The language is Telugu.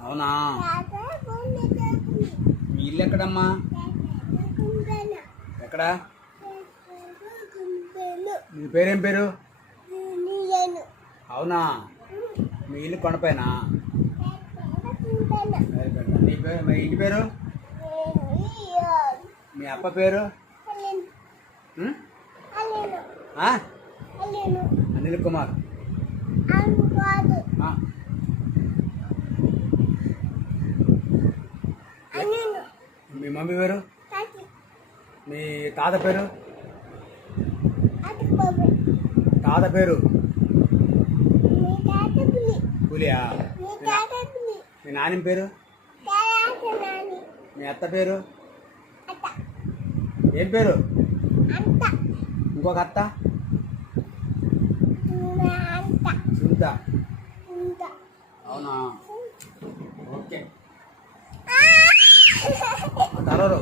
అవునా? మీ ఇల్లు ఎక్కడమ్మా? ఎక్కడ? మీ పేరేం పేరు? అవునా? మీ ఇల్లు కొండపైన? నీ పేరు, మీ ఇంటి పేరు? మీ అప్ప పేరు? అనిల్ కుమార్. మీ మమ్మీ పేరు? మీ తాత పేరు? తాత పేరు పులియా? మీ నాన్న పేరు? మీ అత్త పేరు ఏం పేరు? ఇంకొక అత్త? సునీత. అవునా? ఓకే. తలరు